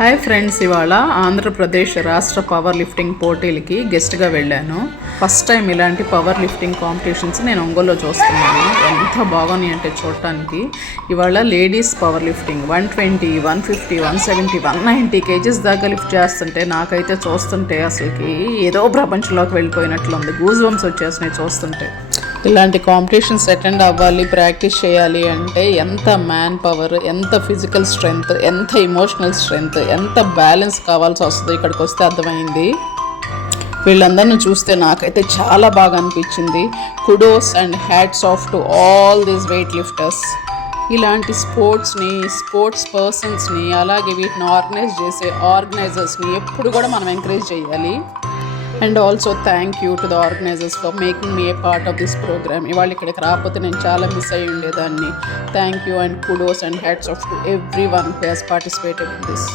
Hi friends, ఇవాళ ఆంధ్రప్రదేశ్ రాష్ట్ర power lifting పోటీలకి గెస్ట్గా వెళ్ళాను. ఫస్ట్ టైం ఇలాంటి పవర్ లిఫ్టింగ్ కాంపిటీషన్స్ నేను ఒంగోలులో చూస్తున్నాను. ఎంత బాగున్నాయి అంటే చూడటానికి. ఇవాళ లేడీస్ పవర్ లిఫ్టింగ్ 120, 150, 170, 190 కేజీస్ దాకా లిఫ్ట్ చేస్తుంటే నాకైతే చూస్తుంటే అసలుకి ఏదో ప్రపంచంలోకి వెళ్ళిపోయినట్లుంది. గూజ్ బంప్స్ వచ్చేసినాయి చూస్తుంటే. ఇలాంటి కాంపిటీషన్స్ అటెండ్ అవ్వాలి, ప్రాక్టీస్ చేయాలి అంటే ఎంత మ్యాన్ పవర్, ఎంత ఫిజికల్ స్ట్రెంగ్త్, ఎంత ఇమోషనల్ స్ట్రెంగ్త్, ఎంత బ్యాలెన్స్ కావాల్సి వస్తుందో ఇక్కడికి వస్తే అర్థమైంది. వీళ్ళందరిని చూస్తే నాకైతే చాలా బాగా అనిపించింది. Kudos and hats off to all these wait lifters. ఇలాంటి స్పోర్ట్స్ పర్సన్స్ని అలాగే వీటిని ఆర్గనైజ్ చేసే ఆర్గనైజర్స్ని ఎప్పుడు కూడా మనం ఎంకరేజ్ చేయాలి. And also thank you to the organisers for making me a part of this programme. ఇవాళ ఇక్కడికి రాకపోతే నేను చాలా మిస్ అయ్యి ఉండేదాన్ని. Thank you and kudos and hats off to everyone who has participated in this.